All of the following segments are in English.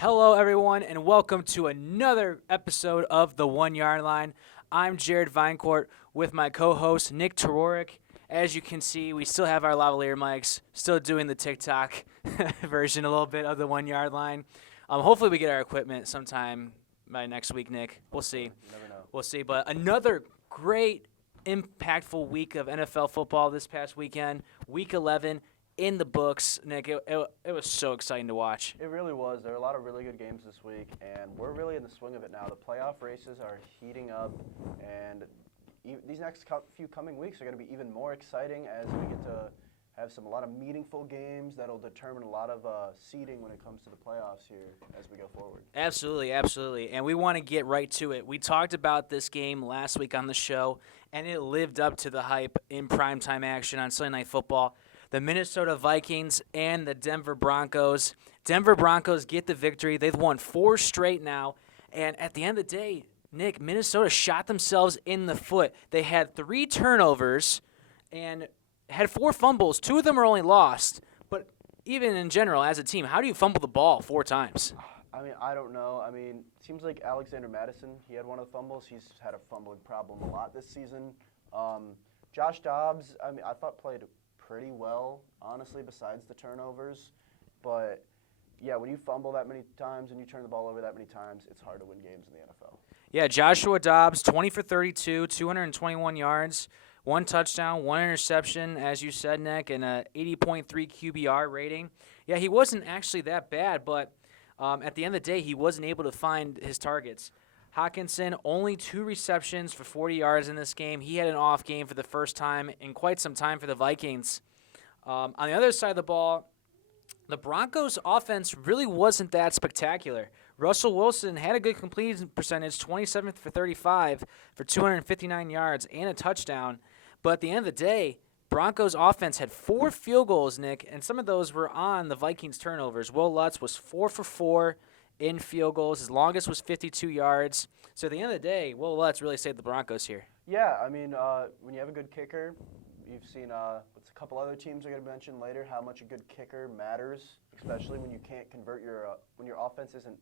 Hello, everyone, and welcome to another episode of The 1 Yard Line. I'm Jared Vinecourt with my co-host, Nick Tororik. As you can see, we still have our lavalier mics, still doing the TikTok version a little bit of The 1 Yard Line. Hopefully we get our equipment sometime by next week, Nick. We'll see. You never know. We'll see. But another great, impactful week of NFL football this past weekend, Week 11. In the books, Nick. It was so exciting to watch. It really was. There are a lot of really good games this week, and we're really in the swing of it now. The playoff races are heating up, and these next few coming weeks are going to be even more exciting as we get to have a lot of meaningful games that'll determine a lot of seeding when it comes to the playoffs here as we go forward. Absolutely, absolutely. And we want to get right to it. We talked about this game last week on the show, and it lived up to the hype in primetime action on Sunday Night Football. The Minnesota Vikings and the Denver Broncos. Denver Broncos get the victory. They've won 4 straight now. And at the end of the day, Nick, Minnesota shot themselves in the foot. They had 3 turnovers and had 4 fumbles. 2 of them are only lost. But even in general, as a team, how do you fumble the ball 4 times? I mean, I don't know. I mean, it seems like Alexander Madison, he had one of the fumbles. He's had a fumbling problem a lot this season. Josh Dobbs, I thought played pretty well, honestly, besides the turnovers. But, yeah, when you fumble that many times and you turn the ball over that many times, it's hard to win games in the NFL. Yeah, Joshua Dobbs, 20 for 32, 221 yards, 1 touchdown, 1 interception, as you said, Nick, and a 80.3 QBR rating. Yeah, he wasn't actually that bad, but at the end of the day, he wasn't able to find his targets. Hawkinson, only 2 receptions for 40 yards in this game. He had an off game for the first time in quite some time for the Vikings. On the other side of the ball, the Broncos' offense really wasn't that spectacular. Russell Wilson had a good completion percentage, 27 for 35 for 259 yards and a touchdown. But at the end of the day, Broncos' offense had 4 field goals, Nick, and some of those were on the Vikings' turnovers. Will Lutz was 4 for 4 in field goals. His longest was 52 yards. So at the end of the day, Will Lutz really saved the Broncos here. Yeah, I mean, when you have a good kicker, you've seen a couple other teams are going to mention later how much a good kicker matters, especially when you can't convert when your offense isn't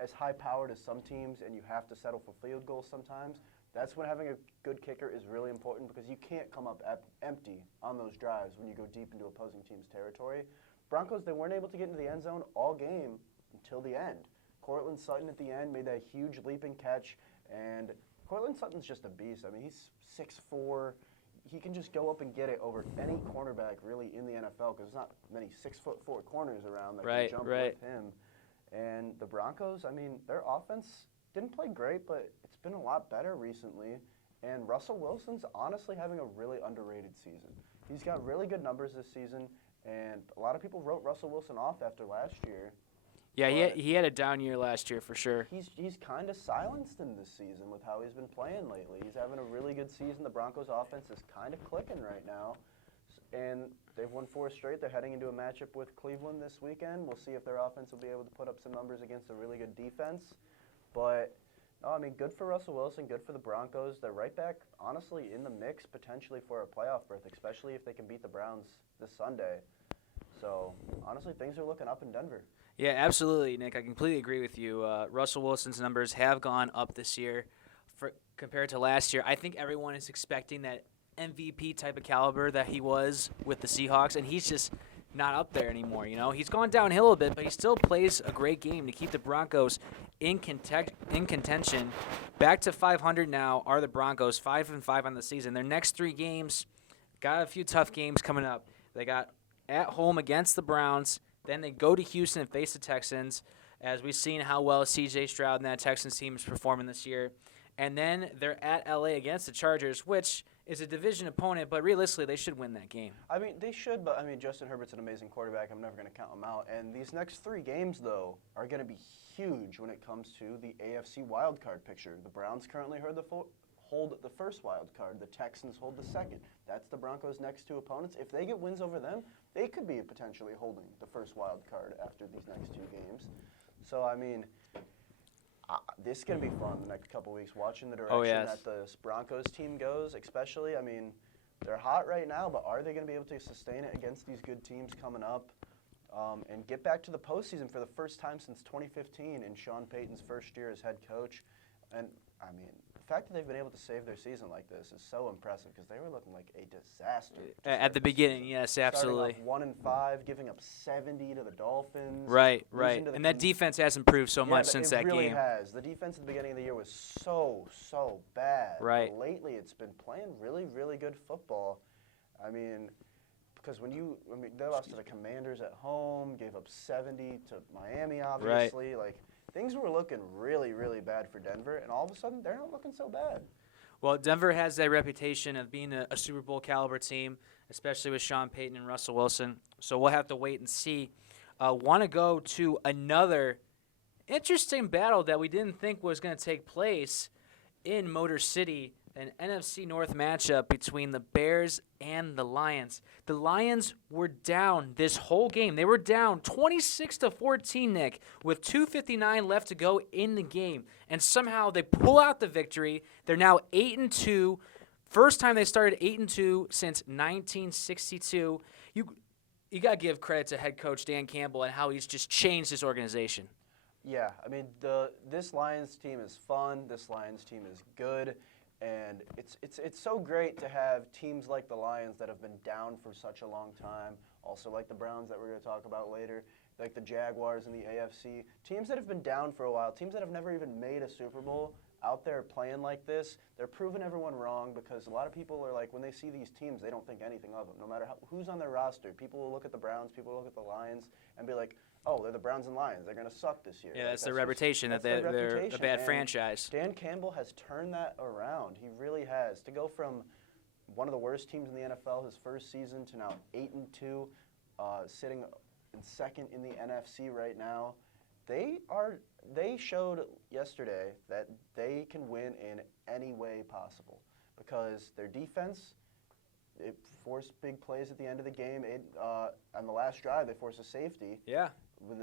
as high-powered as some teams and you have to settle for field goals sometimes. That's when having a good kicker is really important because you can't come up empty on those drives when you go deep into opposing team's territory. Broncos, they weren't able to get into the end zone all game until the end. Courtland Sutton at the end made that huge leaping catch, and Courtland Sutton's just a beast. I mean, he's 6'4". He can just go up and get it over any cornerback really in the NFL because there's not many 6'4" corners around that can jump with him. And the Broncos, I mean, their offense didn't play great, but it's been a lot better recently. And Russell Wilson's honestly having a really underrated season. He's got really good numbers this season, and a lot of people wrote Russell Wilson off after last year. Yeah, he had a down year last year for sure. He's kind of silenced him this season with how he's been playing lately. He's having a really good season. The Broncos' offense is kind of clicking right now, and they've won 4 straight. They're heading into a matchup with Cleveland this weekend. We'll see if their offense will be able to put up some numbers against a really good defense. But, no, I mean, good for Russell Wilson, good for the Broncos. They're right back, honestly, in the mix potentially for a playoff berth, especially if they can beat the Browns this Sunday. So, honestly, things are looking up in Denver. Yeah, absolutely, Nick. I completely agree with you. Russell Wilson's numbers have gone up this year compared to last year. I think everyone is expecting that MVP type of caliber that he was with the Seahawks, and he's just not up there anymore. You know, he's gone downhill a bit, but he still plays a great game to keep the Broncos in contention. Back to 500 now are the Broncos, 5-5 on the season. Their next 3 games, got a few tough games coming up. They got at home against the Browns. Then they go to Houston and face the Texans, as we've seen how well C.J. Stroud and that Texans team is performing this year. And then they're at L.A. against the Chargers, which is a division opponent, but realistically they should win that game. I mean, they should, but, I mean, Justin Herbert's an amazing quarterback. I'm never going to count him out. And these next 3 games, though, are going to be huge when it comes to the AFC wildcard picture. The Browns currently hold the first wild card. The Texans hold the second. That's the Broncos' next 2 opponents. If they get wins over them, they could be potentially holding the first wild card after these next 2 games. So, I mean, this is going to be fun the next couple weeks, watching the direction that the Broncos team goes, especially. I mean, they're hot right now, but are they going to be able to sustain it against these good teams coming up? and get back to the postseason for the first time since 2015 in Sean Payton's first year as head coach. And, I mean, the fact that they've been able to save their season like this is so impressive because they were looking like a disaster. At the beginning, yes, absolutely. Starting off 1-5, giving up 70 to the Dolphins. Right. And that defense has improved so much since that game. It really has. The defense at the beginning of the year was so bad. Right. But lately, it's been playing really good football. I mean, because they lost to the Commanders at home, gave up 70 to Miami, obviously. Like, things were looking really bad for Denver, and all of a sudden, they're not looking so bad. Well, Denver has that reputation of being a Super Bowl caliber team, especially with Sean Payton and Russell Wilson. So we'll have to wait and see. Want to go to another interesting battle that we didn't think was going to take place in Motor City, an NFC North matchup between the Bears and the Lions. The Lions were down this whole game. They were down 26-14, Nick, with 2:59 left to go in the game. And somehow they pull out the victory. They're now 8-2. First time they started 8-2 since 1962. You got to give credit to head coach Dan Campbell and how he's just changed his organization. Yeah, I mean, this Lions team is fun. This Lions team is good. And it's so great to have teams like the Lions that have been down for such a long time, also like the Browns that we're going to talk about later, like the Jaguars in the AFC, teams that have been down for a while, teams that have never even made a Super Bowl out there playing like this. They're proving everyone wrong because a lot of people are like, when they see these teams, they don't think anything of them. No matter who's on their roster, people will look at the Browns, people will look at the Lions and be like, oh, they're the Browns and Lions. They're going to suck this year. Yeah, that's their reputation, that they're a bad franchise. Dan Campbell has turned that around. He really has. To go from one of the worst teams in the NFL his first season to now 8-2, sitting in second in the NFC right now. They showed yesterday that they can win in any way possible because their defense, it forced big plays at the end of the game. On the last drive, they forced a safety. Yeah. When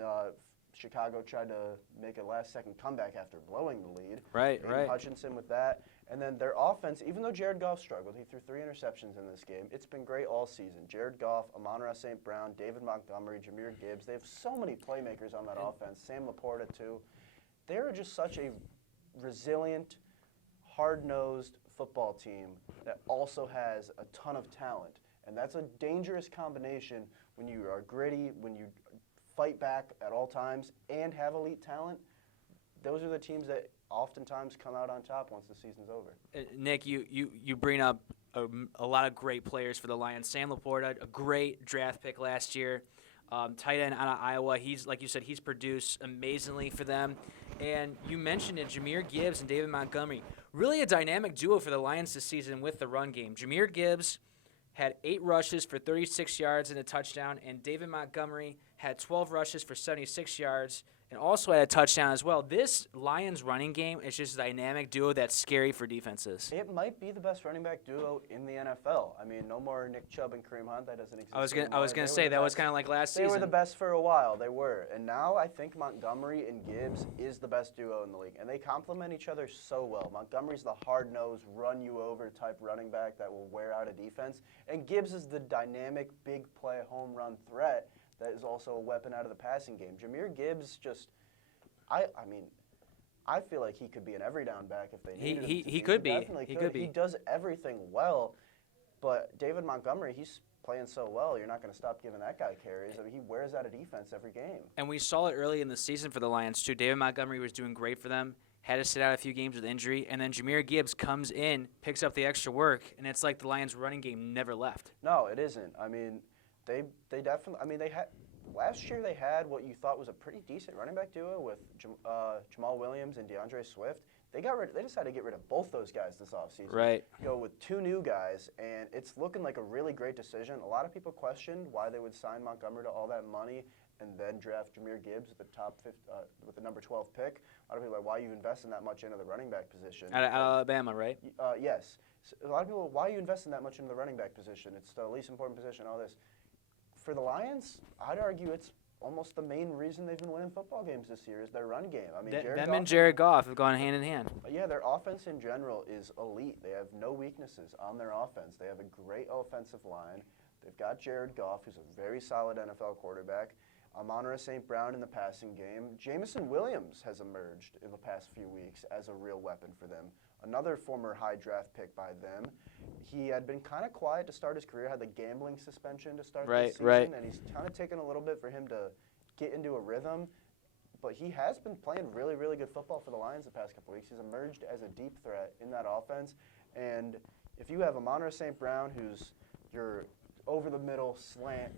Chicago tried to make a last-second comeback after blowing the lead. Right. Hutchinson with that. And then their offense, even though Jared Goff struggled, he threw 3 interceptions in this game. It's been great all season. Jared Goff, Amon-Ra St. Brown, David Montgomery, Jahmyr Gibbs. They have so many playmakers on that offense. Sam Laporta, too. They're just such a resilient, hard-nosed football team that also has a ton of talent. And that's a dangerous combination when you are gritty, when you fight back at all times, and have elite talent. Those are the teams that oftentimes come out on top once the season's over. Nick, you bring up a lot of great players for the Lions. Sam Laporta, a great draft pick last year. Tight end out of Iowa. He's, like you said, he's produced amazingly for them. And you mentioned it, Jahmyr Gibbs and David Montgomery. Really a dynamic duo for the Lions this season with the run game. Jahmyr Gibbs had 8 rushes for 36 yards and a touchdown, and David Montgomery had 12 rushes for 76 yards and also had a touchdown as well. This Lions running game is just a dynamic duo that's scary for defenses. It might be the best running back duo in the NFL. I mean, no more Nick Chubb and Kareem Hunt. That doesn't exist anymore. I was gonna say that was kind of like last season. They were the best for a while. They were. And now I think Montgomery and Gibbs is the best duo in the league. And they complement each other so well. Montgomery's the hard-nosed, run-you-over type running back that will wear out a defense. And Gibbs is the dynamic, big-play, home run threat that is also a weapon out of the passing game. Jahmyr Gibbs just, I mean, I feel like he could be an every down back if they needed him to. He could be. Definitely could. He does everything well, but David Montgomery, he's playing so well, you're not going to stop giving that guy carries. I mean, he wears out a defense every game. And we saw it early in the season for the Lions, too. David Montgomery was doing great for them, had to sit out a few games with injury, and then Jahmyr Gibbs comes in, picks up the extra work, and it's like the Lions' running game never left. No, it isn't. I mean, they definitely, I mean, they had, last year they had what you thought was a pretty decent running back duo with Jamal Williams and DeAndre Swift. They decided to get rid of both those guys this offseason. Right. Go with 2 new guys, and it's looking like a really great decision. A lot of people questioned why they would sign Montgomery to all that money and then draft Jahmyr Gibbs at the with the number 12 pick. A lot of people are like, why are you investing that much into the running back position? Out of Alabama, right? Yes. So a lot of people, why are you investing that much into the running back position? It's the least important position, all this. For the Lions, I'd argue it's almost the main reason they've been winning football games this year is their run game. I mean, Jared Goff have gone hand in hand. Yeah, their offense in general is elite. They have no weaknesses on their offense. They have a great offensive line. They've got Jared Goff, who's a very solid NFL quarterback. Amon-Ra St. Brown in the passing game. Jamison Williams has emerged in the past few weeks as a real weapon for them. Another former high draft pick by them. He had been kind of quiet to start his career, had the gambling suspension to start this season, and he's kind of taken a little bit for him to get into a rhythm. But he has been playing really, really good football for the Lions the past couple weeks. He's emerged as a deep threat in that offense. And if you have Amon-Ra St. Brown, who's your over-the-middle slant,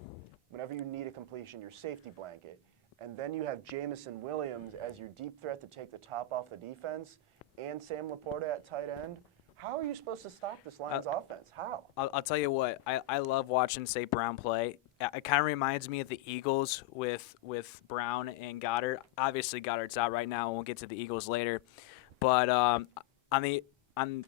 whenever you need a completion, your safety blanket, and then you have Jamison Williams as your deep threat to take the top off the defense, and Sam Laporta at tight end, how are you supposed to stop this Lions offense? How? I'll tell you what. I love watching St. Brown play. It kind of reminds me of the Eagles with Brown and Goddard. Obviously, Goddard's out right now, and we'll get to the Eagles later. But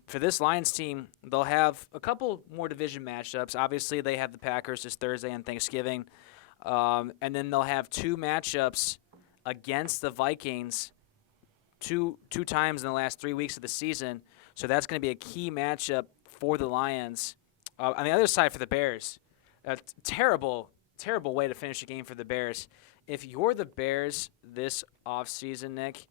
for this Lions team, they'll have a couple more division matchups. Obviously, they have the Packers this Thursday and Thanksgiving. And then they'll have two matchups against the Vikings two times in the last 3 weeks of the season. So that's going to be a key matchup for the Lions. On the other side for the Bears, a terrible way to finish a game for the Bears. If you're the Bears this offseason, Nick,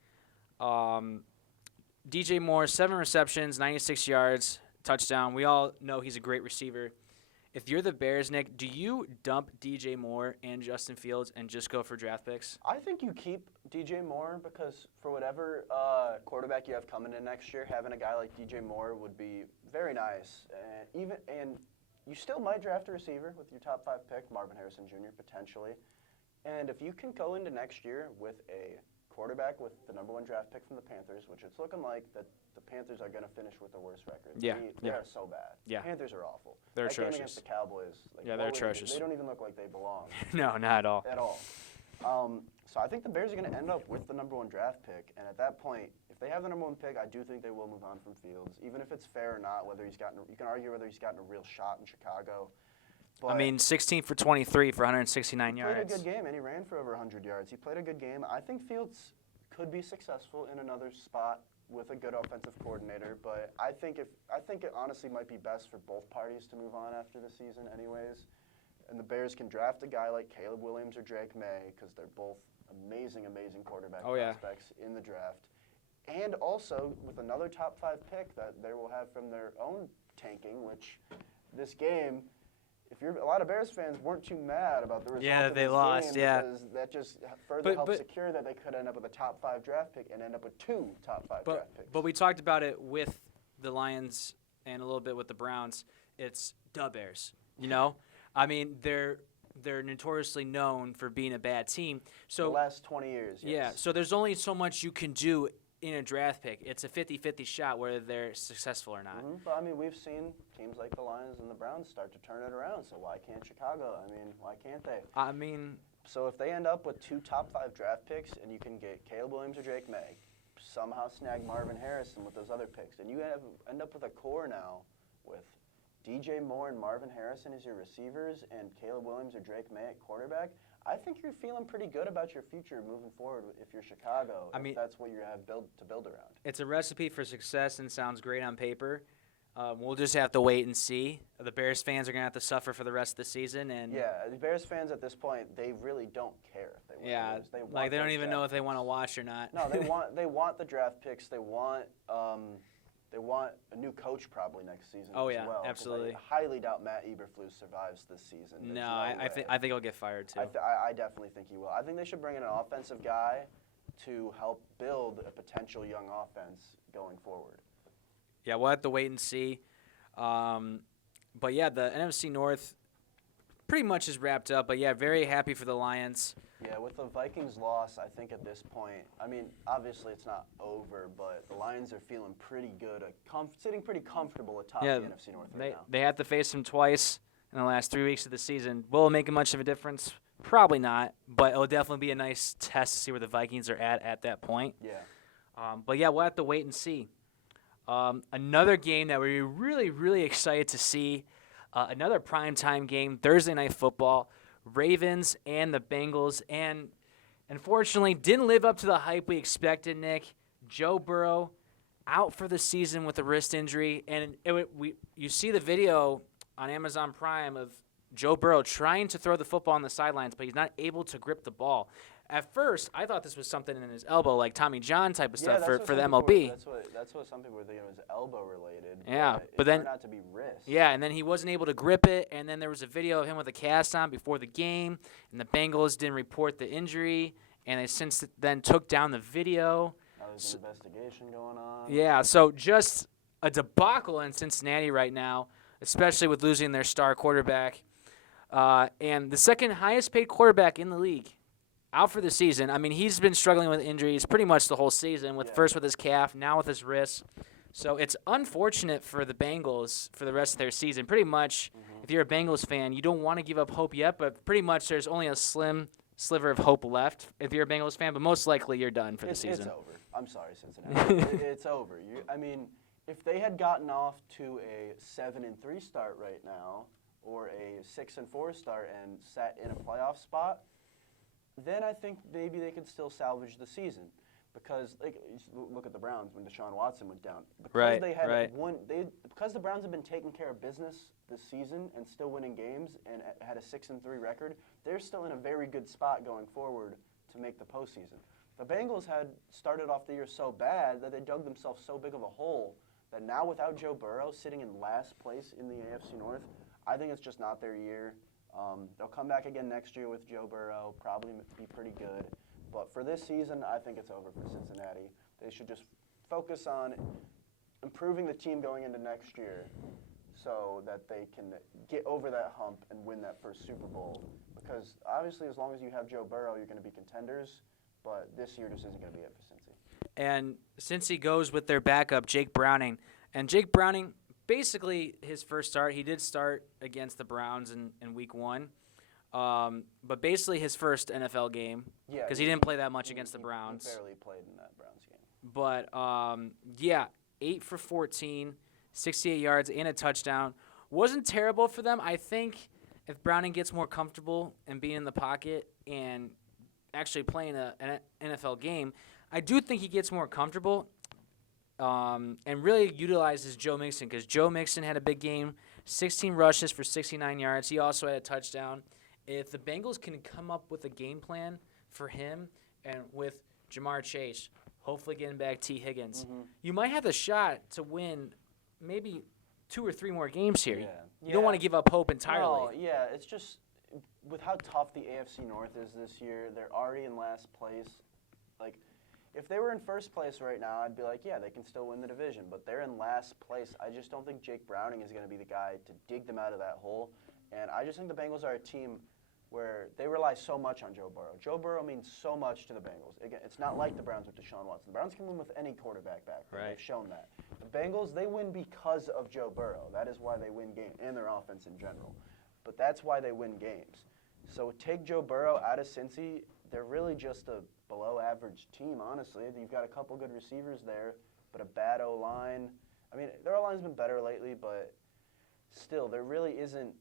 DJ Moore, 7 receptions, 96 yards, touchdown. We all know he's a great receiver. If you're the Bears, Nick, do you dump DJ Moore and Justin Fields and just go for draft picks? I think you keep DJ Moore because for whatever quarterback you have coming in next year, having a guy like DJ Moore would be very nice. And you still might draft a receiver with your top 5 pick, Marvin Harrison Jr. potentially. And if you can go into next year with a quarterback with the number 1 draft pick from the Panthers, which it's looking like that the Panthers are going to finish with the worst record. Yeah. They are so bad. Yeah. The Panthers are awful. They're that atrocious. Game against the Cowboys. They're atrocious. They don't even look like they belong. No, not at all. At all. So I think the Bears are going to end up with the number 1 draft pick, and at that point, if they have the number 1 pick, I do think they will move on from Fields, even if it's fair or not. You can argue whether he's gotten a real shot in Chicago. But 16 for 23 for 169 yards. He played a good game, and he ran for over 100 yards. He played a good game. I think Fields could be successful in another spot with a good offensive coordinator, but I think it honestly might be best for both parties to move on after the season anyways. And the Bears can draft a guy like Caleb Williams or Drake May because they're both amazing quarterback prospects in the draft. And also with another top 5 pick that they will have from their own tanking, which this game, a lot of Bears fans weren't too mad about the result of they this lost, game because that just further helped but secure that they could end up with a top 5 draft pick and end up with 2 top 5 draft picks. But we talked about it with the Lions and a little bit with the Browns. It's the Bears, you know? I mean, they're notoriously known for being a bad team. So the last 20 years, yes. Yeah, so there's only so much you can do in a draft pick. It's a 50-50 shot whether they're successful or not. Mm-hmm. But, I mean, we've seen teams like the Lions and the Browns start to turn it around, so why can't Chicago? I mean, why can't they? I mean, so if they end up with 2 top 5 draft picks and you can get Caleb Williams or Drake May, somehow snag Marvin Harrison with those other picks, and you end up with a core now with DJ Moore and Marvin Harrison as your receivers and Caleb Williams or Drake May at quarterback, I think you're feeling pretty good about your future moving forward if you're Chicago, if that's what you have to build around. It's a recipe for success and sounds great on paper. We'll just have to wait and see. The Bears fans are going to have to suffer for the rest of the season. And yeah, the Bears fans at this point, they really don't care if they win or lose. They don't even know if they want to watch or not. No, they want the draft picks. They want a new coach probably next season as well. Absolutely. I highly doubt Matt Eberflus survives this season. No, I think he'll get fired too. I definitely think he will. I think they should bring in an offensive guy to help build a potential young offense going forward. Yeah, we'll have to wait and see. But yeah, the NFC North pretty much is wrapped up. But yeah, very happy for the Lions. Yeah, with the Vikings loss, I think at this point, I mean, obviously it's not over, but the Lions are feeling pretty good, sitting pretty comfortable atop the NFC North right now. They had to face them twice in the last 3 weeks of the season. Will it make much of a difference? Probably not, but it'll definitely be a nice test to see where the Vikings are at that point. Yeah. But yeah, we'll have to wait and see. Another game that we're really, really excited to see, another primetime game, Thursday Night Football, Ravens and the Bengals, and unfortunately didn't live up to the hype we expected, Nick. Joe Burrow out for the season with a wrist injury, and you see the video on Amazon Prime of Joe Burrow trying to throw the football on the sidelines, but he's not able to grip the ball. At first, I thought this was something in his elbow, like Tommy John type of stuff for the MLB. That's what some people were thinking was elbow related. Yeah, but then it turned out to be wrist. Yeah, and then he wasn't able to grip it, and then there was a video of him with a cast on before the game, and the Bengals didn't report the injury, and they since then took down the video. Now there's an investigation going on. Yeah, so just a debacle in Cincinnati right now, especially with losing their star quarterback. And the second highest paid quarterback in the league out for the season. I mean, he's been struggling with injuries pretty much the whole season, first with his calf, now with his wrist. So it's unfortunate for the Bengals for the rest of their season. Pretty much, if you're a Bengals fan, you don't want to give up hope yet, but pretty much there's only a slim sliver of hope left if you're a Bengals fan, but most likely you're done for the season. It's over. I'm sorry, Cincinnati. It's over. I mean, if they had gotten off to a 7-3 start right now, or a 6-4 start and sat in a playoff spot, then I think maybe they could still salvage the season. Because look at the Browns when Deshaun Watson went down. Because because the Browns have been taking care of business this season and still winning games and had a 6-3 record, they're still in a very good spot going forward to make the postseason. The Bengals had started off the year so bad that they dug themselves so big of a hole that now without Joe Burrow sitting in last place in the AFC North, I think it's just not their year. They'll come back again next year with Joe Burrow, probably be pretty good. But for this season, I think it's over for Cincinnati. They should just focus on improving the team going into next year so that they can get over that hump and win that first Super Bowl. Because obviously, as long as you have Joe Burrow, you're going to be contenders. But this year just isn't going to be it for Cincy. And Cincy goes with their backup, Jake Browning. And Jake Browning, basically his first start, he did start against the Browns in Week 1. But basically his first NFL game, because he didn't play that much against the Browns. He barely played in that Browns game. But, 8 for 14, 68 yards, and a touchdown. Wasn't terrible for them. I think if Browning gets more comfortable and being in the pocket and actually playing an NFL game, I do think he gets more comfortable and really utilizes Joe Mixon, because Joe Mixon had a big game, 16 rushes for 69 yards. He also had a touchdown. If the Bengals can come up with a game plan for him and with Jamar Chase, hopefully getting back T. Higgins, you might have a shot to win maybe 2 or 3 more games here. You don't want to give up hope entirely. No, it's just with how tough the AFC North is this year, they're already in last place. Like, if they were in first place right now, I'd be like, yeah, they can still win the division. But they're in last place. I just don't think Jake Browning is going to be the guy to dig them out of that hole. And I just think the Bengals are a team where they rely so much on Joe Burrow. Joe Burrow means so much to the Bengals. Again, it's not like the Browns with Deshaun Watson. The Browns can win with any quarterback back there. They've shown that. The Bengals, they win because of Joe Burrow. That is why they win games, and their offense in general. But that's why they win games. So take Joe Burrow out of Cincy, they're really just a below-average team, honestly. You've got a couple good receivers there, but a bad O-line. I mean, their O-line's been better lately, but still, there really isn't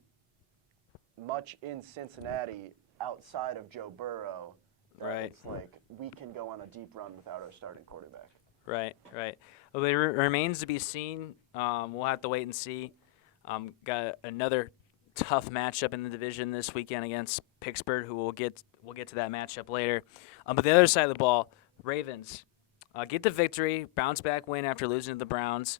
much in Cincinnati outside of Joe Burrow. It's like we can go on a deep run without our starting quarterback. Right. Well, it remains to be seen. We'll have to wait and see. Got another tough matchup in the division this weekend against Pittsburgh, who we'll get to that matchup later. But the other side of the ball, Ravens get the victory, bounce back win after losing to the Browns.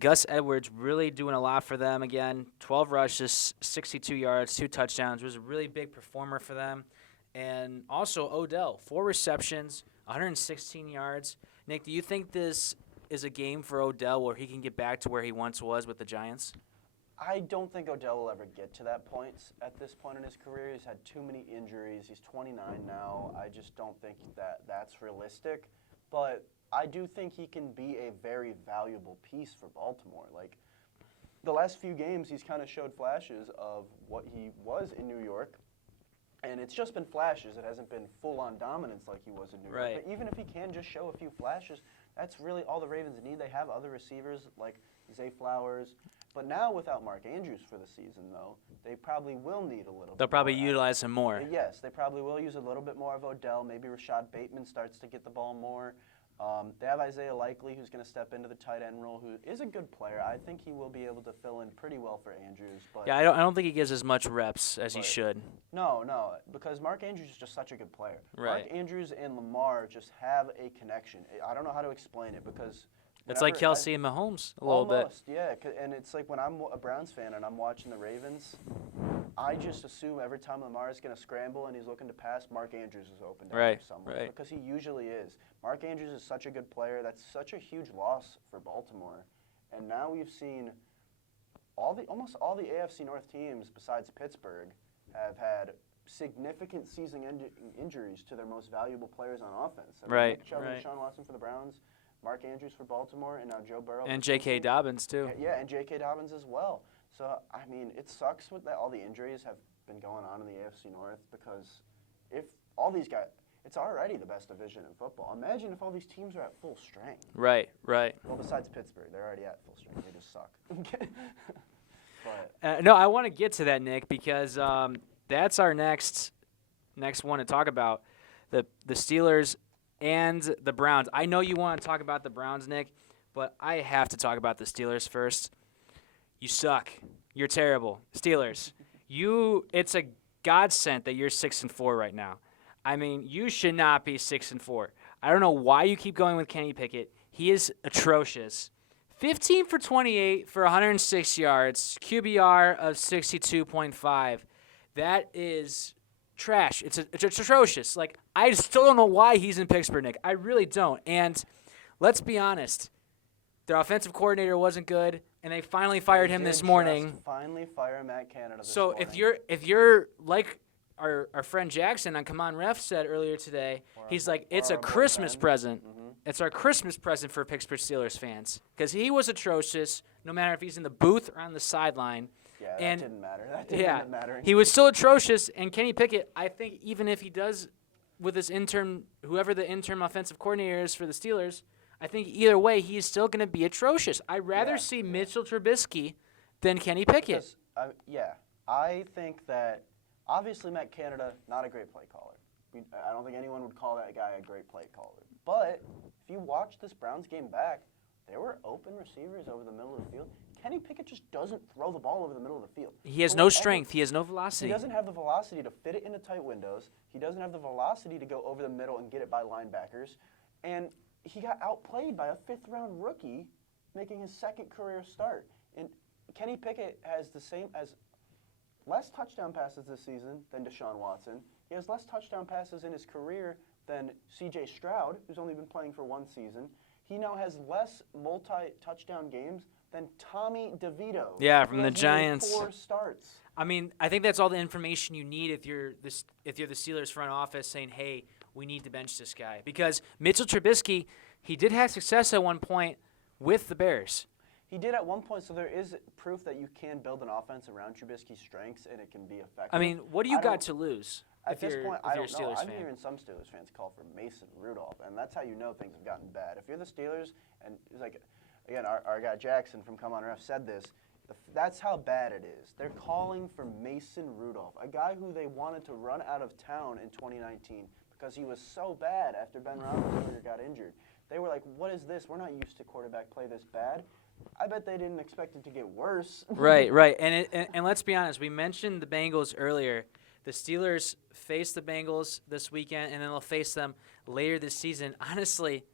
Gus Edwards really doing a lot for them again. 12 rushes, 62 yards, 2 touchdowns. Was a really big performer for them. And also Odell, 4 receptions, 116 yards. Nick, do you think this is a game for Odell where he can get back to where he once was with the Giants? I don't think Odell will ever get to that point at this point in his career. He's had too many injuries. He's 29 now. I just don't think that's realistic. But I do think he can be a very valuable piece for Baltimore. Like, the last few games, he's kind of showed flashes of what he was in New York. And it's just been flashes. It hasn't been full-on dominance like he was in New York. But even if he can just show a few flashes, that's really all the Ravens need. They have other receivers like Zay Flowers. But now without Mark Andrews for the season, though, they probably will need a little bit. They'll probably utilize him more. Yes, they probably will use a little bit more of Odell. Maybe Rashad Bateman starts to get the ball more. They have Isaiah Likely, who's going to step into the tight end role, who is a good player. I think he will be able to fill in pretty well for Andrews. But Yeah, I don't think he gives as much reps as he should. No, because Mark Andrews is just such a good player. Right. Mark Andrews and Lamar just have a connection. I don't know how to explain it because It's like Kelsey and Mahomes a little bit. Yeah, and it's like when I'm a Browns fan and I'm watching the Ravens, I just assume every time Lamar is going to scramble and he's looking to pass, Mark Andrews is open down there somewhere. Because he usually is. Mark Andrews is such a good player. That's such a huge loss for Baltimore. And now we've seen almost all the AFC North teams besides Pittsburgh have had significant season-ending injuries to their most valuable players on offense. I mean, Nick Chubb and Deshaun Watson for the Browns, Mark Andrews for Baltimore, and now Joe Burrow. And J.K. Dobbins, too. Yeah, and J.K. Dobbins as well. So, I mean, it sucks with that. All the injuries have been going on in the AFC North because if all these guys, it's already the best division in football. Imagine if all these teams are at full strength. Right. Well, besides Pittsburgh, they're already at full strength. They just suck. But No, I want to get to that, Nick, because that's our next one to talk about, the Steelers and the Browns. I know you want to talk about the Browns, Nick, but I have to talk about the Steelers first. You suck. You're terrible. Steelers. It's a godsend that you're 6-4 right now. I mean, you should not be 6-4. I don't know why you keep going with Kenny Pickett. He is atrocious. 15 for 28 for 106 yards, QBR of 62.5. That is trash. It's atrocious. Like, I still don't know why he's in Pittsburgh, Nick. I really don't. And let's be honest. Their offensive coordinator wasn't good, and they finally fired him this morning. Finally fire Matt Canada this morning. So if you're like our friend Jackson on Come On Ref said earlier today, he's like, it's a Christmas present. Mm-hmm. It's our Christmas present for Pittsburgh Steelers fans because he was atrocious no matter if he's in the booth or on the sideline. Yeah, that didn't matter. That didn't matter. He was still atrocious, and Kenny Pickett, I think even if he does with this whoever the interim offensive coordinator is for the Steelers, I think either way he's still going to be atrocious. I'd rather see Mitchell Trubisky than Kenny Pickett. Because, I think that obviously Matt Canada, not a great play caller. I don't think anyone would call that guy a great play caller. But if you watch this Browns game back, there were open receivers over the middle of the field. Kenny Pickett just doesn't throw the ball over the middle of the field. He has no strength. He has no velocity. He doesn't have the velocity to fit it into tight windows. He doesn't have the velocity to go over the middle and get it by linebackers. And he got outplayed by a fifth-round rookie making his second career start. And Kenny Pickett has less touchdown passes this season than Deshaun Watson. He has less touchdown passes in his career than C.J. Stroud, who's only been playing for one season. He now has less multi-touchdown games than Tommy DeVito. Yeah, from the Giants. 4 starts. I mean, I think that's all the information you need if you're the Steelers front office saying, hey, we need to bench this guy. Because Mitchell Trubisky, he did have success at one point with the Bears. He did at one point, so there is proof that you can build an offense around Trubisky's strengths and it can be effective. I mean, what do you got to lose? At this point, I don't know. I'm fan? hearing some Steelers fans call for Mason Rudolph, and that's how you know things have gotten bad. If you're the Steelers, and it's like, again, our guy Jackson from Come On Ref said this, that's how bad it is. They're calling for Mason Rudolph, a guy who they wanted to run out of town in 2019 because he was so bad after Ben Roethlisberger got injured. They were like, what is this? We're not used to quarterback play this bad. I bet they didn't expect it to get worse. Right. And let's be honest. We mentioned the Bengals earlier. The Steelers face the Bengals this weekend, and then they'll face them later this season. Honestly,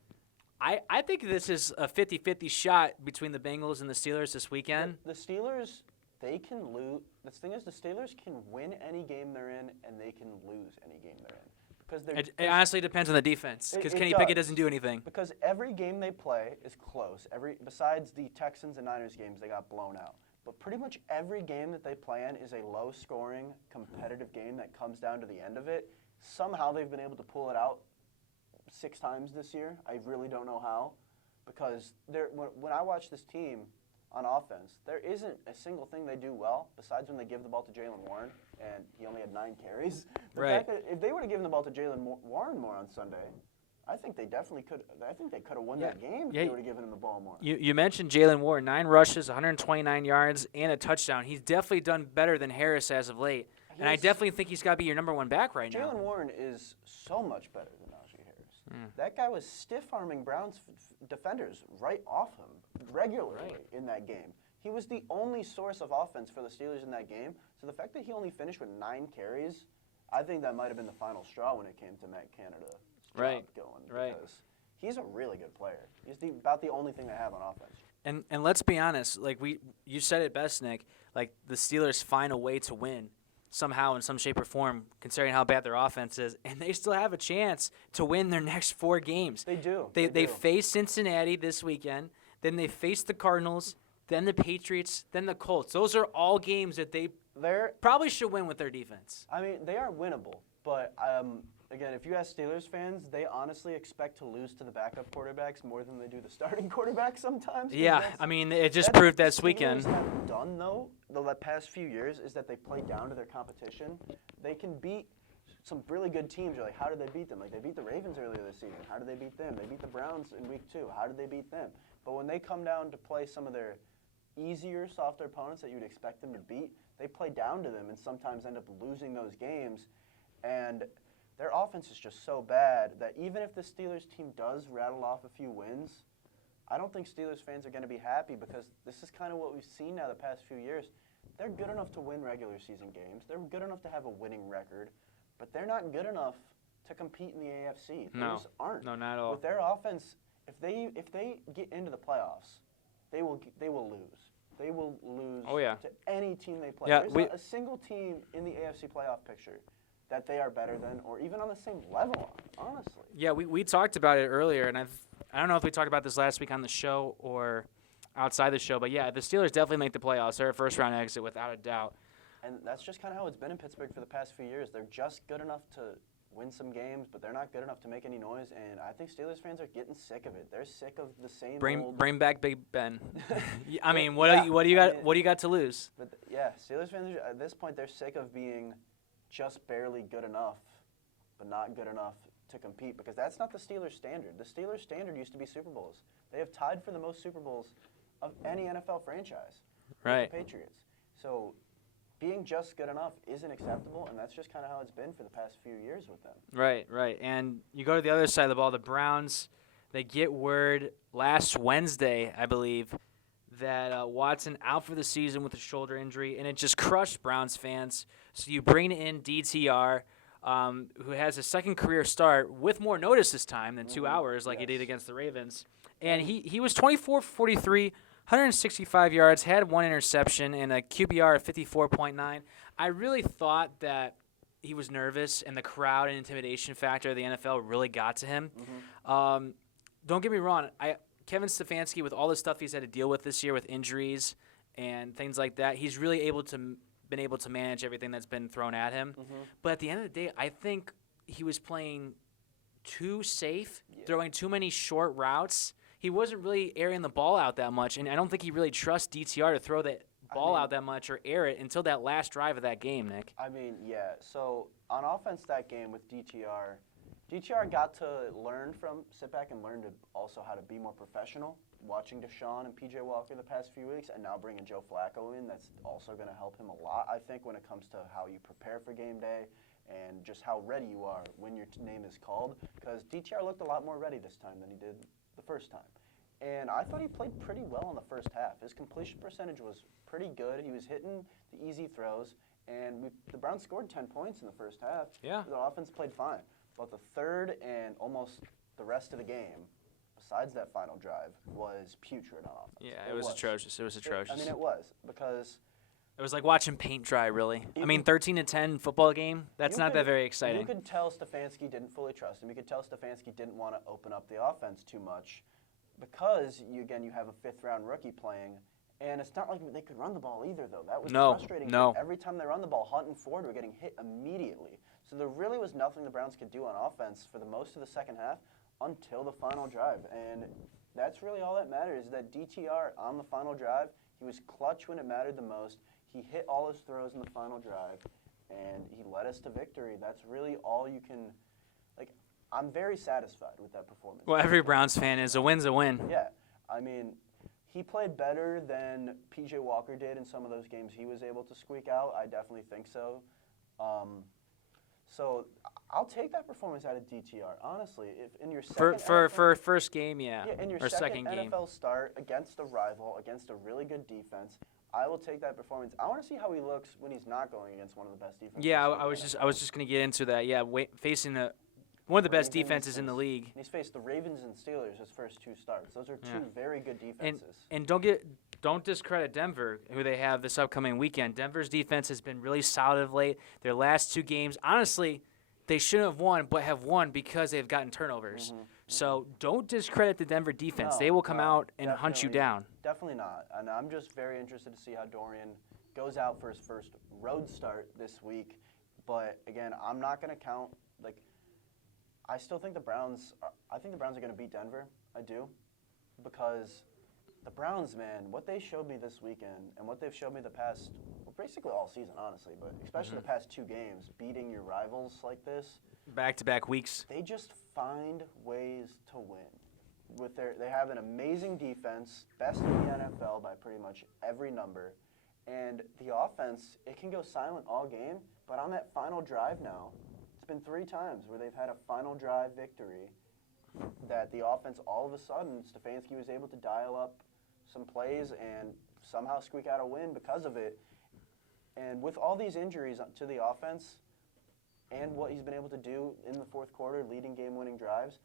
I think this is a 50-50 shot between the Bengals and the Steelers this weekend. The Steelers, they can lose. The thing is, the Steelers can win any game they're in, and they can lose any game they're in. Because it honestly depends on the defense, because Kenny Pickett doesn't do anything. Because every game they play is close. Besides the Texans and Niners games, they got blown out. But pretty much every game that they play in is a low-scoring, competitive game that comes down to the end of it. Somehow they've been able to pull it out 6 times this year. I really don't know how. Because when I watch this team on offense, there isn't a single thing they do well, besides when they give the ball to Jaylen Warren, and he only had 9 carries. The fact that if they would have given the ball to Jaylen Warren more on Sunday, I think they definitely could. I think they could have won that game if they would have given him the ball more. You mentioned Jaylen Warren, 9 rushes, 129 yards, and a touchdown. He's definitely done better than Harris as of late, and I definitely think he's got to be your number 1 back right now. Jaylen Warren is so much better than Najee Harris. That guy was stiff-arming Browns defenders right off him regularly in that game. He was the only source of offense for the Steelers in that game. So the fact that he only finished with 9 carries, I think that might have been the final straw when it came to Matt Canada's job going. Because he's a really good player. He's about the only thing they have on offense. And let's be honest, like you said it best, Nick. Like the Steelers find a way to win somehow in some shape or form, considering how bad their offense is, and they still have a chance to win their next 4 games. They do. They face Cincinnati this weekend, then they face the Cardinals, then the Patriots, then the Colts. Those are all games that they're probably should win with their defense. I mean, they are winnable, but again, if you ask Steelers fans, they honestly expect to lose to the backup quarterbacks more than they do the starting quarterbacks sometimes. Yeah, I mean, it just proved this weekend. What the Steelers have done, though, the past few years is that they play down to their competition. They can beat some really good teams. You're like, how did they beat them? Like, they beat the Ravens earlier this season. How did they beat them? They beat the Browns in week 2. How did they beat them? But when they come down to play some of their easier, softer opponents that you'd expect them to beat, they play down to them and sometimes end up losing those games. And their offense is just so bad that even if the Steelers team does rattle off a few wins, I don't think Steelers fans are going to be happy because this is kind of what we've seen now the past few years. They're good enough to win regular season games. They're good enough to have a winning record, but they're not good enough to compete in the AFC. They just aren't. No, not at all. With their offense, if they get into the playoffs, they will lose. They will lose to any team they play. There's not a single team in the AFC playoff picture that they are better than or even on the same level on, honestly. Yeah, we talked about it earlier, and I don't know if we talked about this last week on the show or outside the show, but yeah, the Steelers definitely make the playoffs. They're a first-round exit without a doubt. And that's just kind of how it's been in Pittsburgh for the past few years. They're just good enough to win some games, but they're not good enough to make any noise, and I think Steelers fans are getting sick of it. They're sick of the same old... Bring back Big Ben. I mean, what do you got to lose? But Steelers fans, at this point, they're sick of being just barely good enough, but not good enough to compete, because that's not the Steelers' standard. The Steelers' standard used to be Super Bowls. They have tied for the most Super Bowls of any NFL franchise. Right. The Patriots. So being just good enough isn't acceptable, and that's just kind of how it's been for the past few years with them. Right. And you go to the other side of the ball, the Browns, they get word last Wednesday, I believe, that Watson out for the season with a shoulder injury, and it just crushed Browns fans. So you bring in DTR, who has a second career start with more notice this time than 2 hours like he did against the Ravens. And he was 24 for 43, 165 yards, had 1 interception, and a QBR of 54.9. I really thought that he was nervous, and the crowd and intimidation factor of the NFL really got to him. Don't get me wrong. Kevin Stefanski, with all the stuff he's had to deal with this year with injuries and things like that, he's really been able to manage everything that's been thrown at him. But at the end of the day, I think he was playing too safe, throwing too many short routes. He wasn't really airing the ball out that much, and I don't think he really trusts DTR to throw that ball out that much or air it until that last drive of that game, Nick. I mean, so on offense that game with DTR got to sit back and learn to also how to be more professional, watching Deshaun and P.J. Walker the past few weeks, and now bringing Joe Flacco in. That's also going to help him a lot, I think, when it comes to how you prepare for game day and just how ready you are when your name is called, because DTR looked a lot more ready this time than he did the first time. And I thought he played pretty well in the first half. His completion percentage was pretty good. He was hitting the easy throws, and the Browns scored 10 points in the first half. Yeah. The offense played fine. But the third and almost the rest of the game, besides that final drive, was putrid on offense. Yeah, it was atrocious. It was atrocious. I mean, it was, because it was like watching paint dry, really. I mean, 13-10 football game, that's not that very exciting. You could tell Stefanski didn't fully trust him. You could tell Stefanski didn't want to open up the offense too much because, you have a fifth-round rookie playing, and it's not like they could run the ball either, though. That was frustrating. No. Every time they run the ball, Hunt and Ford were getting hit immediately. So there really was nothing the Browns could do on offense for the most of the second half until the final drive. And that's really all that matters, is that DTR on the final drive, he was clutch when it mattered the most. He hit all his throws in the final drive, and he led us to victory. That's really all you can – I'm very satisfied with that performance. Well, every Browns fan is. A win's a win. Yeah. I mean, he played better than P.J. Walker did in some of those games he was able to squeak out. I definitely think so. So I'll take that performance out of DTR. Honestly, if in your For second for first game, yeah, in your or second game. NFL start against a rival, against a really good defense, I will take that performance. I want to see how he looks when he's not going against one of the best defenses. Yeah, in the I was just gonna get into that. Yeah, facing one of the best Ravens defenses in and the league. He's faced the Ravens and Steelers his first 2 starts. Those are two very good defenses. And don't discredit Denver, who they have this upcoming weekend. Denver's defense has been really solid of late. Their last 2 games, honestly, they shouldn't have won, but have won because they've gotten turnovers. So don't discredit the Denver defense. No, they will come out and definitely, hunt you down. Definitely not. And I'm just very interested to see how Dorian goes out for his first road start this week. But again, I'm not going to count. Like, I still think the Browns. I think the Browns are going to beat Denver. I do, because the Browns, man, what they showed me this weekend and what they've showed me the past, well, basically all season, honestly, but especially the past 2 games, beating your rivals like this. Back-to-back weeks. They just find ways to win. They have an amazing defense, best in the NFL by pretty much every number, and the offense, it can go silent all game, but on that final drive now, it's been 3 times where they've had a final drive victory that the offense, all of a sudden, Stefanski was able to dial up some plays and somehow squeak out a win because of it. And with all these injuries to the offense and what he's been able to do in the fourth quarter, leading game-winning drives,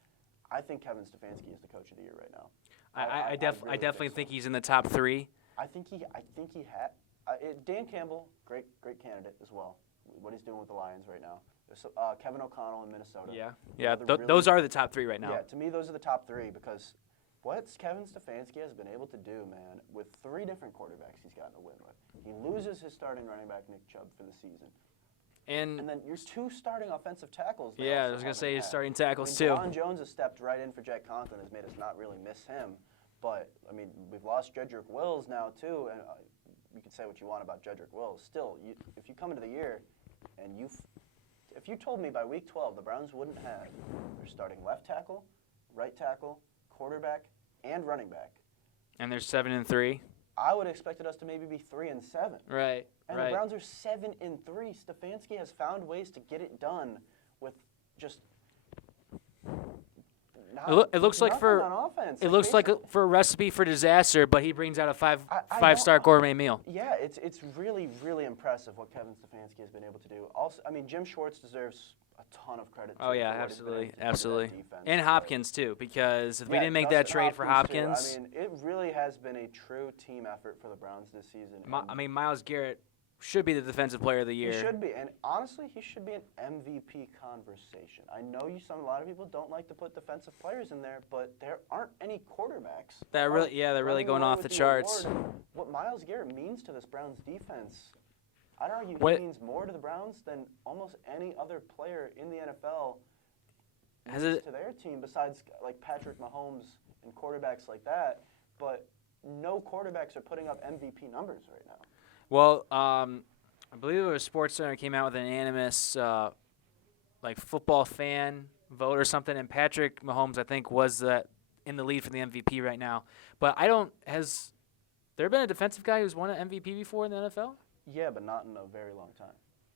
I think Kevin Stefanski is the coach of the year right now. I really definitely so. think he's in the top 3. I think he had Dan Campbell, great candidate as well. What he's doing with the Lions right now. Kevin O'Connell in Minnesota. Yeah. Those are the top 3 right now. Yeah, to me those are the top 3 because what Kevin Stefanski has been able to do, man, with 3 different quarterbacks he's gotten a win with. He loses his starting running back Nick Chubb for the season. And then your 2 starting offensive tackles. Yeah, I was going to say his starting tackles too. John Jones has stepped right in for Jack Conklin, has made us not really miss him. But, I mean, we've lost Jedrick Wills now too, and you can say what you want about Jedrick Wills. Still, if you come into the year and if you told me by week 12 the Browns wouldn't have their starting left tackle, right tackle, quarterback, and running back. And they're 7-3. I would have expected us to maybe be 3-7. Right. And the Browns are 7-3. Stefanski has found ways to get it done with just. It looks like for a recipe for disaster, but he brings out a five-star gourmet meal. Yeah, it's really, really impressive what Kevin Stefanski has been able to do. Also, I mean, Jim Schwartz deserves a ton of credit. Oh yeah, absolutely. And Hopkins too, because if we didn't make Dustin that trade for Hopkins. I mean, it really has been a true team effort for the Browns this season. Myles Garrett should be the defensive player of the year. He should be, and honestly, he should be an MVP conversation. I know a lot of people don't like to put defensive players in there, but there aren't any quarterbacks. They're really going off the charts. What Myles Garrett means to this Browns defense, I'd argue he means more to the Browns than almost any other player in the NFL to their team, besides like Patrick Mahomes and quarterbacks like that. But no quarterbacks are putting up MVP numbers right now. Well, I believe it was SportsCenter came out with an unanimous football fan vote or something, and Patrick Mahomes, I think, was in the lead for the MVP right now. But has there been a defensive guy who's won an MVP before in the NFL? Yeah, but not in a very long time.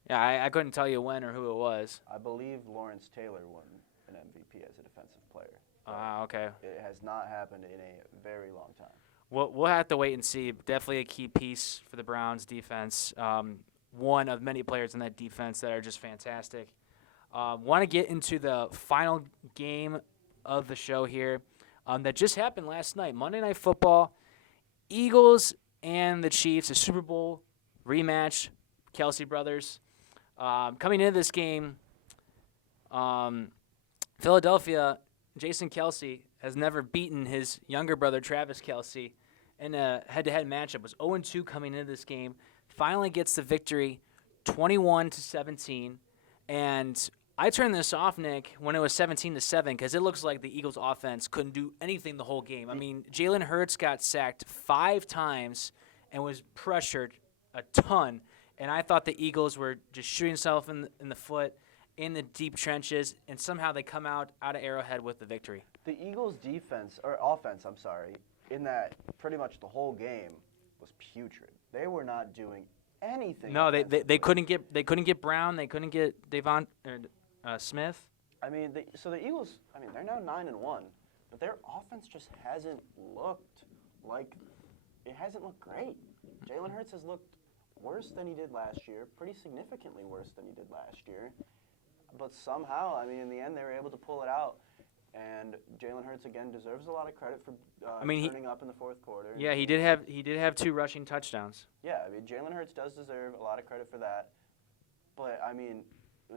Yeah, I couldn't tell you when or who it was. I believe Lawrence Taylor won an MVP as a defensive player. Okay. It has not happened in a very long time. We'll have to wait and see. Definitely a key piece for the Browns defense. One of many players in that defense that are just fantastic. Want to get into the final game of the show here that just happened last night. Monday Night Football, Eagles and the Chiefs, a Super Bowl rematch, Kelsey brothers. Coming into this game, Philadelphia, Jason Kelsey has never beaten his younger brother, Travis Kelsey, in a head-to-head matchup. Was 0-2 coming into this game. Finally gets the victory, 21-17. And I turned this off, Nick, when it was 17-7, because it looks like the Eagles' offense couldn't do anything the whole game. I mean, Jalen Hurts got sacked 5 times and was pressured a ton. And I thought the Eagles were just shooting themselves in the foot in the deep trenches, and somehow they come out of Arrowhead with the victory. The Eagles' offense, in that pretty much the whole game was putrid. They were not doing anything. No, they couldn't get Brown. They couldn't get Smith. I mean, so the Eagles, I mean, they're now 9-1, but their offense just hasn't looked great. Jalen Hurts has looked worse than he did last year, pretty significantly worse than he did last year. But somehow, I mean, in the end, they were able to pull it out. And Jalen Hurts again deserves a lot of credit for turning up in the fourth quarter. Yeah, he did have 2 rushing touchdowns. Yeah, I mean, Jalen Hurts does deserve a lot of credit for that. But I mean,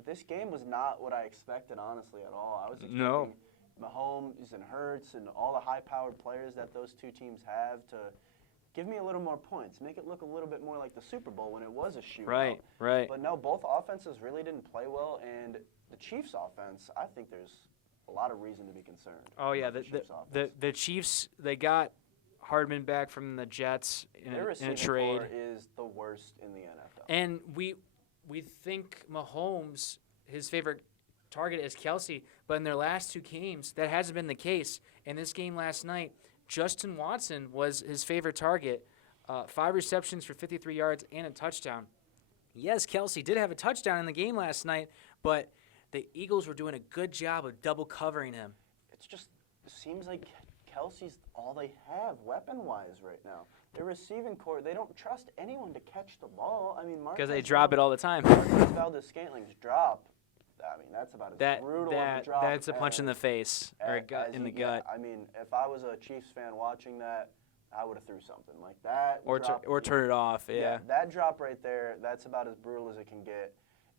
this game was not what I expected, honestly, at all. I was expecting Mahomes and Hurts and all the high-powered players that those two teams have to give me a little more points, make it look a little bit more like the Super Bowl when it was a shootout. Right. But no, both offenses really didn't play well, and the Chiefs' offense, I think there's a lot of reason to be concerned. Oh yeah, the Chiefs, they got Hardman back from the Jets in a trade. Their is the worst in the NFL. And we think Mahomes, his favorite target is Kelsey, but in their last 2 games, that hasn't been the case. In this game last night, Justin Watson was his favorite target, 5 receptions for 53 yards and a touchdown. Yes, Kelsey did have a touchdown in the game last night, but the Eagles were doing a good job of double covering him. It seems like Kelsey's all they have weapon-wise right now. Their receiving core, they don't trust anyone to catch the ball. I mean, because they drop it all the time. Marquez Valdez-Scantling's drop, I mean, that's about as brutal of a drop. That's a punch in the face or a gut in the gut. I mean, if I was a Chiefs fan watching that, I would have threw something like that. Or turn it off, yeah. That drop right there, that's about as brutal as it can get.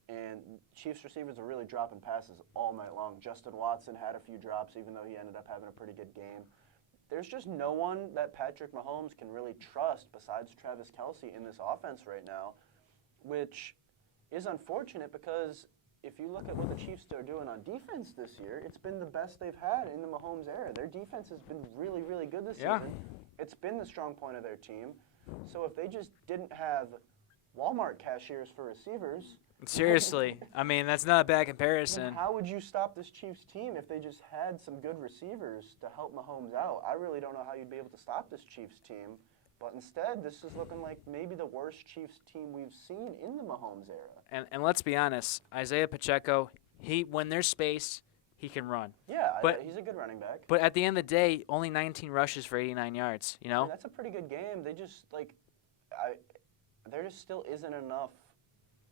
And Chiefs receivers are really dropping passes all night long. Justin Watson had a few drops, even though he ended up having a pretty good game. There's just no one that Patrick Mahomes can really trust besides Travis Kelce in this offense right now, which is unfortunate because if you look at what the Chiefs are doing on defense this year, it's been the best they've had in the Mahomes era. Their defense has been really, really good this season. It's been the strong point of their team. So if they just didn't have Walmart cashiers for receivers... Seriously. I mean, that's not a bad comparison. How would you stop this Chiefs team if they just had some good receivers to help Mahomes out? I really don't know how you'd be able to stop this Chiefs team. But instead, this is looking like maybe the worst Chiefs team we've seen in the Mahomes era. And let's be honest, Isaiah Pacheco, when there's space, he can run. Yeah, he's a good running back. But at the end of the day, only 19 rushes for 89 yards, you know? I mean, that's a pretty good game. They just, there just still isn't enough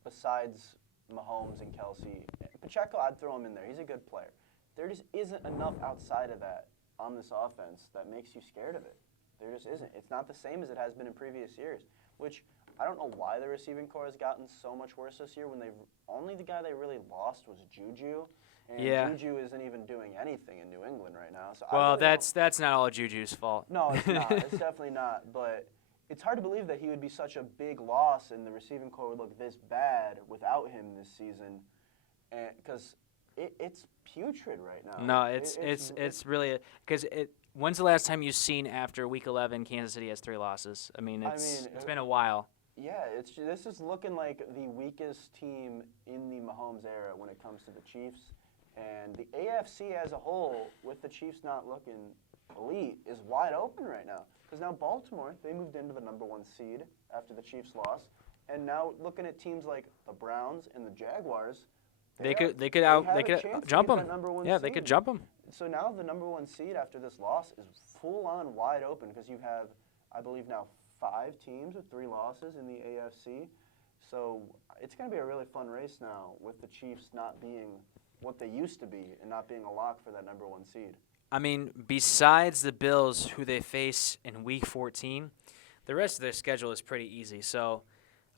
besides Mahomes and Kelsey. Pacheco, I'd throw him in there. He's a good player. There just isn't enough outside of that on this offense that makes you scared of it. There just isn't. It's not the same as it has been in previous years, which I don't know why the receiving core has gotten so much worse this year when only the guy they really lost was Juju. And Juju isn't even doing anything in New England right now. So that's not all Juju's fault. No, it's not. It's definitely not. But it's hard to believe that he would be such a big loss and the receiving core would look this bad without him this season, because it's putrid right now. No, it's really because when's the last time you've seen after Week 11 Kansas City has 3 losses? I mean, it's been a while. Yeah, this is looking like the weakest team in the Mahomes era when it comes to the Chiefs, and the AFC as a whole, with the Chiefs not looking elite, is wide open right now. Because now Baltimore, they moved into the #1 seed after the Chiefs lost, and now looking at teams like the Browns and the Jaguars, they could jump them. Yeah, they could jump them. So now the #1 seed after this loss is full on wide open because you have, I believe now 5 teams with 3 losses in the AFC. So it's going to be a really fun race now with the Chiefs not being what they used to be and not being a lock for that #1 seed. I mean, besides the Bills, who they face in Week 14, the rest of their schedule is pretty easy. So,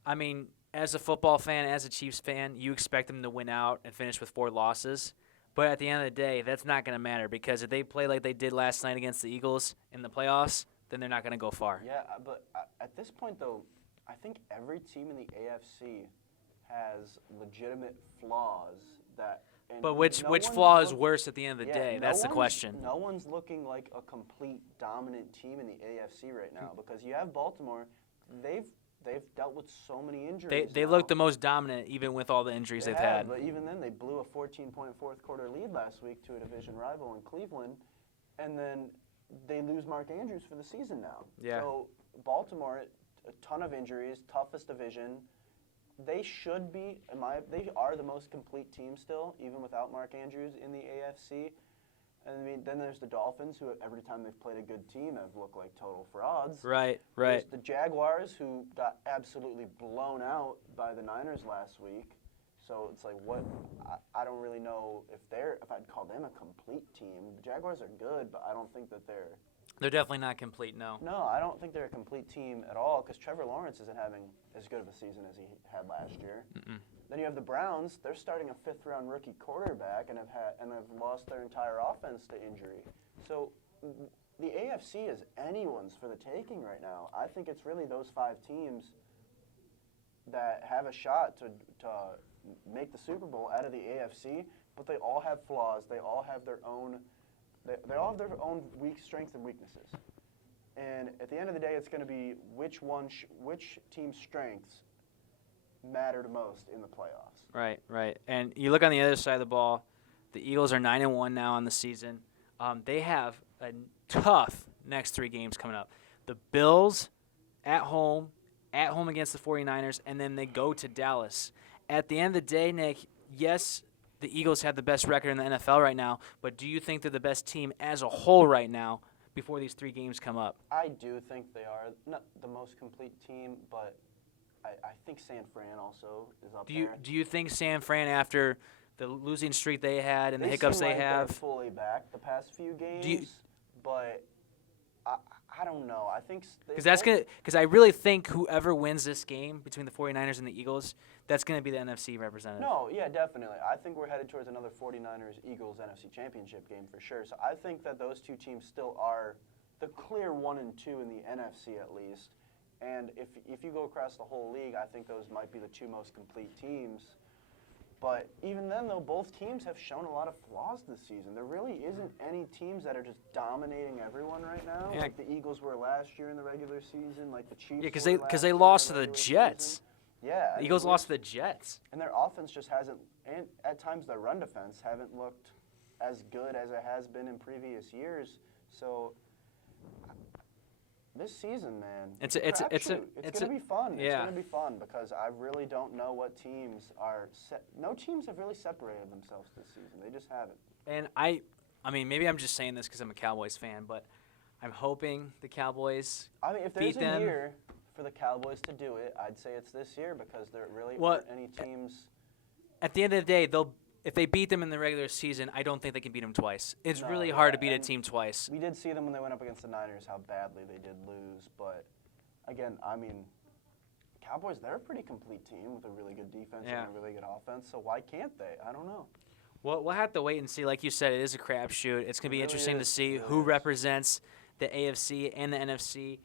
I mean, as a football fan, as a Chiefs fan, you expect them to win out and finish with 4 losses. But at the end of the day, that's not going to matter because if they play like they did last night against the Eagles in the playoffs, then they're not going to go far. Yeah, but at this point, though, I think every team in the AFC has legitimate flaws that... But which flaw is worse at the end of the day? That's the question. No one's looking like a complete dominant team in the AFC right now because you have Baltimore. They've dealt with so many injuries. They look the most dominant even with all the injuries they've had. But even then, they blew a 14-point fourth-quarter lead last week to a division rival in Cleveland, and then they lose Mark Andrews for the season now. Yeah. So Baltimore, a ton of injuries, toughest division. they should be. They are the most complete team still, even without Mark Andrews in the AFC. And I mean, then there's the Dolphins, who every time they've played a good team have looked like total frauds. Right. There's the Jaguars, who got absolutely blown out by the Niners last week. So it's like, what? I don't really know if I'd call them a complete team. The Jaguars are good, but I don't think that they're. They're definitely not complete, no. No, I don't think they're a complete team at all, because Trevor Lawrence isn't having as good of a season as he had last year. Mm-mm. Then you have the Browns. They're starting a fifth-round rookie quarterback and have lost their entire offense to injury. So the AFC is anyone's for the taking right now. I think it's really those 5 teams that have a shot to make the Super Bowl out of the AFC, but they all have flaws. They all have their own. They all have their own strengths and weaknesses. And at the end of the day, it's going to be which team's strengths matter the most in the playoffs. Right. And you look on the other side of the ball, the Eagles are 9-1 now on the season. They have a tough next 3 games coming up. The Bills at home against the 49ers, and then they go to Dallas. At the end of the day, Nick, yes, the Eagles have the best record in the NFL right now, but do you think they're the best team as a whole right now before these 3 games come up? I do think they are not the most complete team, but I think San Fran also is up there. Do you think San Fran, after the losing streak they had and the hiccups seem they like have, they're fully back the past few games? But I don't know. I think because I really think whoever wins this game between the 49ers and the Eagles, that's going to be the NFC representative. No, yeah, definitely. I think we're headed towards another 49ers-Eagles NFC Championship game for sure. So I think that those 2 teams still are the clear 1 and 2 in the NFC at least. And if you go across the whole league, I think those might be the 2 most complete teams. But even then, though, both teams have shown a lot of flaws this season. There really isn't any teams that are just dominating everyone right now, like the Eagles were last year in the regular season, like the Chiefs. Yeah, because they lost to the Jets. Season. Yeah, the Eagles lost to the Jets. And their offense just hasn't, and at times their run defense haven't looked as good as it has been in previous years. So this season, man, it's going to be fun. Yeah. It's going to be fun because I really don't know what teams are no teams have really separated themselves this season. They just haven't. And I mean, maybe I'm just saying this because I'm a Cowboys fan, but I'm hoping the Cowboys if there's beat them. a year for the Cowboys to do it, I'd say it's this year because there really aren't any teams. At the end of the day, if they beat them in the regular season, I don't think they can beat them twice. It's really hard to beat a team twice. We did see them when they went up against the Niners, how badly they did lose. But, again, I mean, Cowboys, they're a pretty complete team with a really good defense and a really good offense. So why can't they? I don't know. Well, we'll have to wait and see. Like you said, it is a crapshoot. It's going to be interesting to see who represents the AFC and the NFC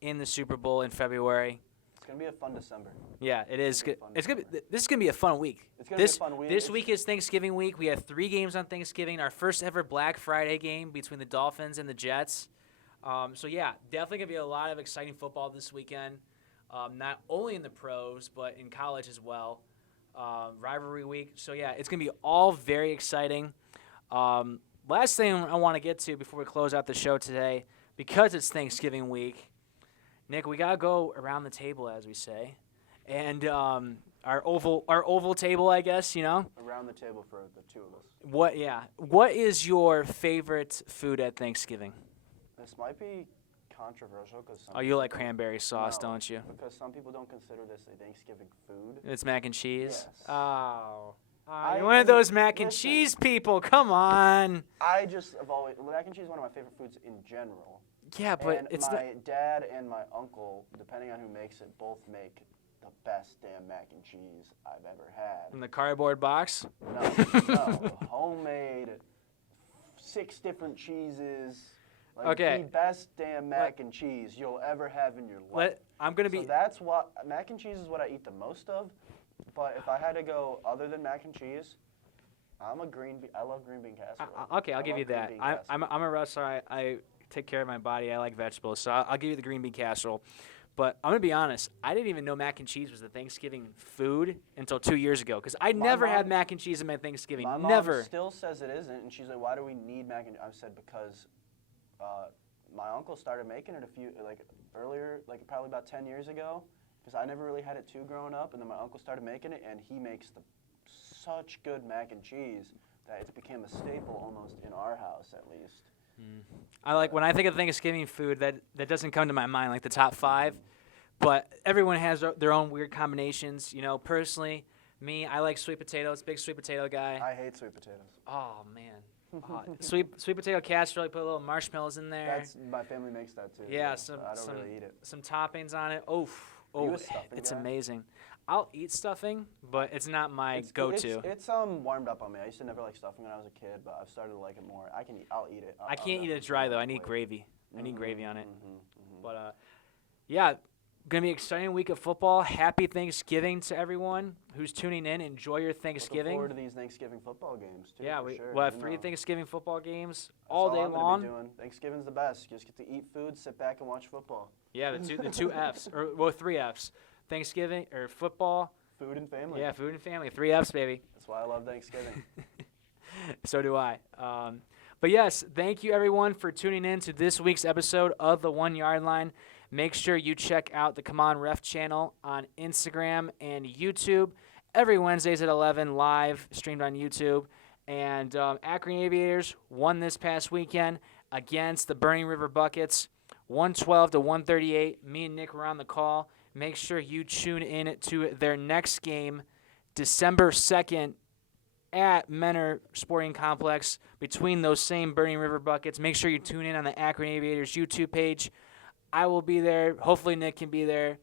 in the Super Bowl in February. It's going to be a fun December. Yeah, it is. This is going to be a fun week. It's going to be a fun week. This week is Thanksgiving week. We have 3 games on Thanksgiving. Our first ever Black Friday game between the Dolphins and the Jets. So, yeah, definitely going to be a lot of exciting football this weekend, not only in the pros but in college as well. Rivalry week. So, yeah, it's going to be all very exciting. Last thing I want to get to before we close out the show today, because it's Thanksgiving week, Nick, we got to go around the table, as we say. And our oval table, I guess, Around the table for the 2 of us. What is your favorite food at Thanksgiving? This might be controversial because you like cranberry sauce, don't you? Because some people don't consider this a Thanksgiving food. It's mac and cheese? Yes. Oh. You're one of those mac and cheese people. Come on. Mac and cheese is one of my favorite foods in general. Yeah, but and it's my dad and my uncle, depending on who makes it, both make the best damn mac and cheese I've ever had. In the cardboard box? No. Homemade, 6 different cheeses. The best damn mac and cheese you'll ever have in your life. So that's what mac and cheese is what I eat the most of. But if I had to go other than mac and cheese, I love green bean casserole. I'll give you that. I'm a wrestler. I take care of my body. I like vegetables, so I'll give you the green bean casserole. But I'm going to be honest, I didn't even know mac and cheese was a Thanksgiving food until 2 years ago because I never had mac and cheese in my Thanksgiving. My mom still says it isn't, and she's like, why do we need mac and cheese? I said, because my uncle started making it earlier, probably about 10 years ago, because I never really had it too growing up, and then my uncle started making it, and he makes such good mac and cheese that it became a staple almost in our house at least. I like when I think of Thanksgiving food that doesn't come to my mind like the top 5, but everyone has their own weird combinations. You know, personally, me, I like sweet potatoes, big sweet potato guy. I hate sweet potatoes. Oh man, sweet potato casserole. Put a little marshmallows in there. My family makes that too. Yeah, so I don't really eat it. some toppings on it. Oh, you a stuffing it's guy? amazing. I'll eat stuffing, but it's not my go-to. It's warmed up on me. I used to never like stuffing when I was a kid, but I've started to like it more. I'll eat it. I can't eat it dry though. I need gravy. I need gravy on it. Mm-hmm. But yeah, gonna be an exciting week of football. Happy Thanksgiving to everyone who's tuning in. Enjoy your Thanksgiving. Looking forward to these Thanksgiving football games too. Yeah, for sure. we'll have 3 Thanksgiving football games all That's day I'm gonna long. Be doing. Thanksgiving's the best. You just get to eat food, sit back, and watch football. Yeah, the two Fs or 3 Fs. Thanksgiving or football. Food and family. Yeah, food and family. 3 Fs, baby. That's why I love Thanksgiving. So do I. But yes, thank you everyone for tuning in to this week's episode of the 1 Yard Line. Make sure you check out the Come On Ref channel on Instagram and YouTube every Wednesdays at 11 live, streamed on YouTube. And Akron Aviators won this past weekend against the Burning River Buckets, 112 to 138. Me and Nick were on the call. Make sure you tune in to their next game, December 2nd, at Menor Sporting Complex between those same Burning River Buckets. Make sure you tune in on the Akron Aviators YouTube page. I will be there. Hopefully Nick can be there.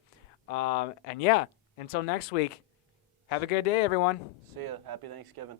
And yeah, until next week, have a good day, everyone. See ya. Happy Thanksgiving.